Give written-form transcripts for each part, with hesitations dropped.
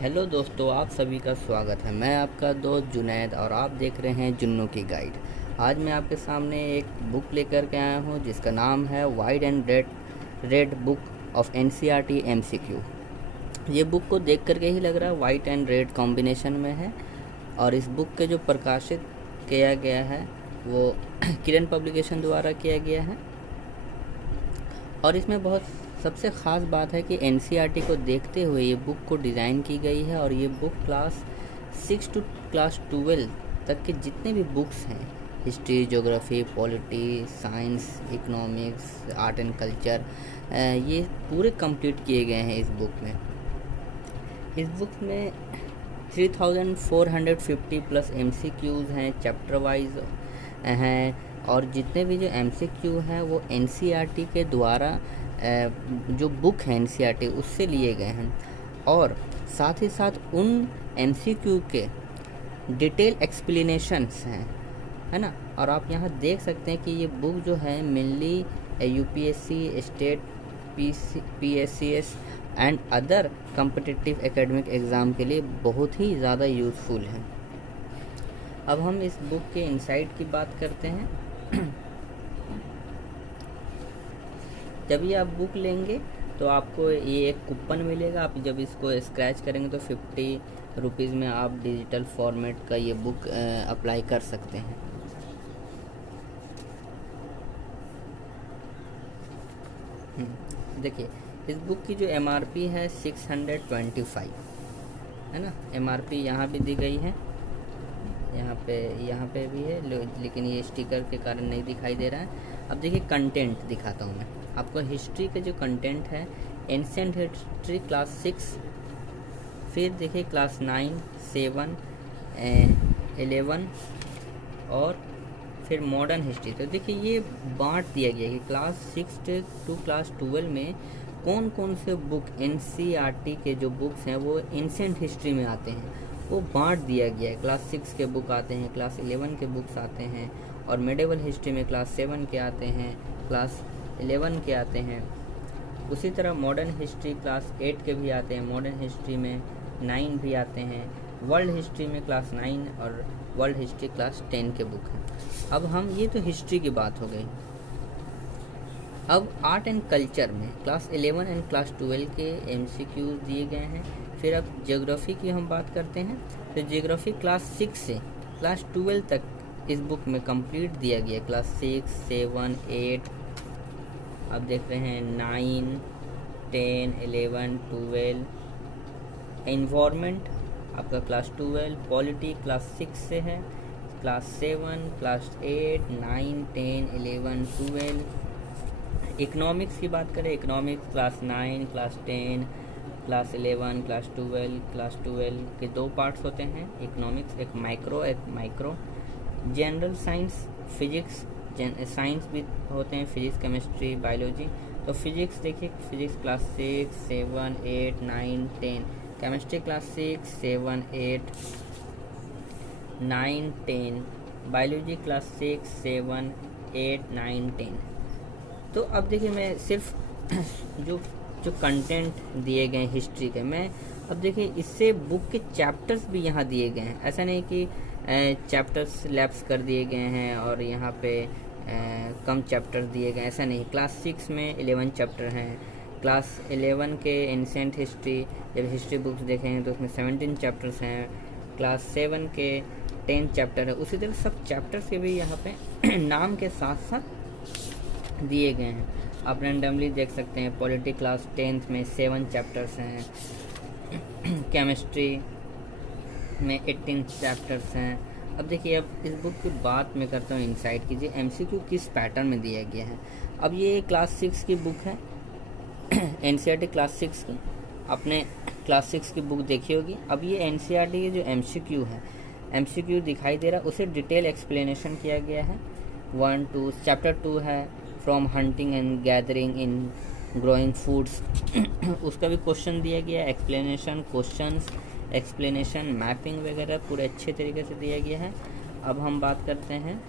Hello दोस्तों, आप सभी का स्वागत है। मैं आपका दोस्त जुनैद और आप देख रहे हैं जुन्नू की गाइड। आज मैं आपके सामने एक बुक लेकर के आया हूं जिसका नाम है white and red book of NCERT MCQ. ये बुक को देख करके ही लग रहा है वाइट एंड रेड कॉम्बिनेशन में है। और इस बुक के जो प्रकाशित किया गया है वो किरण पब्लिकेशन द्वारा किया गया है। और इसमें बहुत सबसे ख़ास बात है कि एनसीईआरटी को देखते हुए ये बुक को डिज़ाइन की गई है। और ये बुक क्लास 6 टू क्लास 12 तक के जितने भी बुक्स हैं, history, geography, polity, science, economics, art and culture, ये पूरे कंप्लीट किए गए हैं इस बुक में। इस बुक में 3450 प्लस एमसीक्यूज़ हैं, चैप्टर वाइज हैं। और जितने भी जो एमसीक्यू हैं वो एनसीईआरटी के द्वारा जो बुक है एनसीईआरटी उससे लिए गए हैं। और साथ ही साथ उन एमसीक्यू के डिटेल एक्सप्लेनेशंस हैं, है ना। और आप यहाँ देख सकते हैं कि ये बुक जो है mainly UPSC, state PSCS and other competitive academic exam के लिए बहुत ही ज़्यादा यूज़फुल है। अब हम इस बुक के इनसाइड की बात करते हैं। जब ये आप बुक लेंगे तो आपको ये एक कूपन मिलेगा। आप जब इसको स्क्रैच करेंगे तो 50 रुपीज़ में आप डिजिटल फॉर्मेट का ये बुक अप्लाई कर सकते हैं। देखिए, इस बुक की जो एमआरपी है 625 है ना। एमआरपी यहाँ भी दी गई है, यहाँ पे भी है, लेकिन ये स्टिकर के कारण नहीं दिखाई दे रहा है। अब देखिए कंटेंट दिखाता हूँ मैं आपको। हिस्ट्री का जो कंटेंट है, एंशिएंट हिस्ट्री क्लास 6, फिर देखिए क्लास 9, 7, 11 और फिर मॉडर्न हिस्ट्री। तो देखिए ये बांट दिया गया है कि क्लास 6 टू क्लास 12 में कौन कौन से बुक एनसीईआरटी के जो बुक्स हैं वो एंशिएंट हिस्ट्री में आते हैं, वो बांट दिया गया है। क्लास 6 के बुक आते हैं, क्लास 11 के बुक्स आते हैं, और मेडिवल हिस्ट्री में क्लास 7 के आते हैं, क्लास 11 के आते हैं। उसी तरह मॉडर्न हिस्ट्री क्लास 8 के भी आते हैं, मॉडर्न हिस्ट्री में 9 भी आते हैं, वर्ल्ड हिस्ट्री में क्लास 9 और वर्ल्ड हिस्ट्री क्लास 10 के बुक हैं। अब हम ये तो हिस्ट्री की बात हो गई। अब आर्ट एंड कल्चर में क्लास 11 एंड क्लास 12 के एमसीक्यूज दिए गए हैं। फिर अब ज्योग्राफी की हम बात करते हैं तो ज्योग्राफी क्लास 6 से क्लास 12 तक इस बुक में कंप्लीट दिया गया। क्लास 6, 7, 8, आप देख रहे हैं 9, 10, 11, 12। एनवायरनमेंट आपका क्लास 12, पॉलिटी क्लास 6 से है, क्लास 7, क्लास 8, 9, 10, 11, 12। इकोनॉमिक्स की बात करें, economics class 9, class 10, class 11, class 12 के 2 पार्ट्स होते हैं इकोनॉमिक्स, एक micro. General science, physics, science भी होते हैं, फिजिक्स, केमिस्ट्री, बायोलॉजी। तो फिजिक्स देखिए, physics class 6, 7, 8, 9, 10। Chemistry class 6, 7, 8, 9, 10। Biology class 6, 7, 8, 9, 10। तो अब देखिए मैं सिर्फ जो कंटेंट दिए गए हिस्ट्री के, मैं अब देखिए इससे बुक के चैप्टर्स भी यहाँ दिए गए हैं। ऐसा नहीं कि चैप्टर्स लैप्स कर दिए गए हैं और यहाँ पे कम चैप्टर दिए गए, ऐसा नहीं। क्लास 6 में 11 चैप्टर हैं। क्लास 11 के एंशिएंट हिस्ट्री, जब हिस्ट्री बुक्स देखेंगे तो उसमें 17 चैप्टर्स हैं। क्लास 7 के 10 चैप्टर है। उसी तरह सब चैप्टर्स के भी यहाँ पे नाम के साथ साथ दिए गए हैं। आप रैंडमली देख सकते हैं। पॉलिटी क्लास 10th में 7 चैप्टर्स हैं, केमिस्ट्री में 18 चैप्टर्स हैं। अब देखिए, अब इस बुक की बात मैं करता हूँ इनसाइड कीजिए एमसीक्यू किस पैटर्न में दिया गया है। अब ये क्लास 6 की बुक है, एनसीईआरटी क्लास 6 की। आपने क्लास 6 की बुक देखी होगी। अब ये एनसीईआरटी के जो एमसीक्यू है, एमसीक्यू दिखाई दे रहा है, उसे डिटेल एक्सप्लेनेशन किया गया है। 1, 2 चैप्टर 2 है from hunting and gathering in growing foods उसका भी क्वेश्चन दिया गया है। एक्सप्लेनेशन, क्वेश्चंस, एक्सप्लेनेशन, मैपिंग वगैरह पूरे अच्छे तरीके से दिया गया है। अब हम बात करते हैं,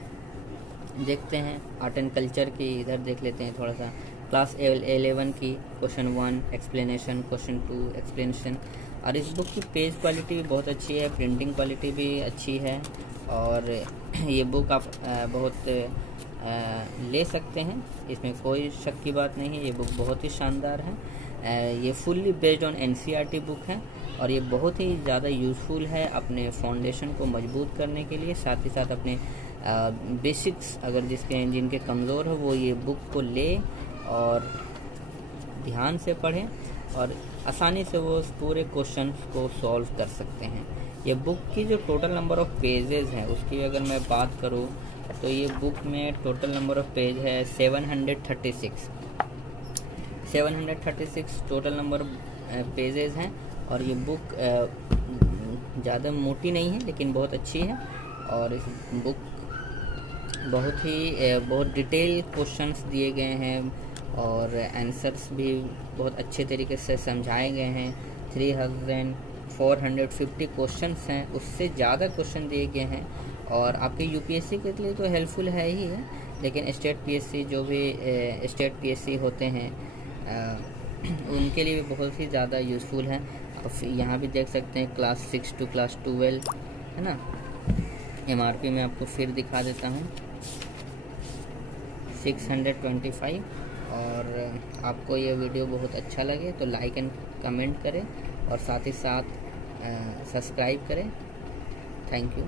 देखते हैं आर्ट एंड कल्चर की। इधर देख लेते हैं थोड़ा सा। क्लास 11 की क्वेश्चन 1 एक्सप्लेनेशन, क्वेश्चन 2 एक्सप्लेनेशन। और इस बुक की पेज क्वालिटी भी बहुत अच्छी है, प्रिंटिंग क्वालिटी भी अच्छी है। और ये बुक आप बहुत ले सकते हैं, इसमें कोई शक की बात नहीं है। ये बुक बहुत ही शानदार है। ये fully based on NCERT book है और ये बहुत ही ज़्यादा यूज़फुल है अपने फाउंडेशन को मजबूत करने के लिए। साथ ही साथ अपने बेसिक्स अगर जिनके कमज़ोर हो वो ये बुक को ले और ध्यान से पढ़ें और आसानी से वो पूरे क्वेश्चन को सॉल्व कर सकते हैं। ये बुक की जो टोटल नंबर ऑफ़ पेजेस हैं उसकी अगर मैं बात करूँ तो ये बुक में टोटल नंबर ऑफ़ पेज है 736 टोटल नंबर पेजेस हैं। और ये बुक ज़्यादा मोटी नहीं है लेकिन बहुत अच्छी है। और इस बुक बहुत डिटेल क्वेश्चंस दिए गए हैं और आंसर्स भी बहुत अच्छे तरीके से समझाए गए हैं। 3450 क्वेश्चंस हैं, उससे ज़्यादा क्वेश्चन दिए गए हैं। और आपके यूपीएससी के लिए तो हेल्पफुल है ही है, लेकिन स्टेट पीएससी जो भी स्टेट पीएससी होते हैं उनके लिए भी बहुत ही ज़्यादा यूज़फुल है। आप यहाँ भी देख सकते हैं क्लास 6 टू क्लास 12 है ना। एमआरपी में आपको फिर दिखा देता हूँ 625। और आपको ये वीडियो बहुत अच्छा लगे तो लाइक एंड कमेंट करें और साथ ही साथ सब्सक्राइब करें। Thank you.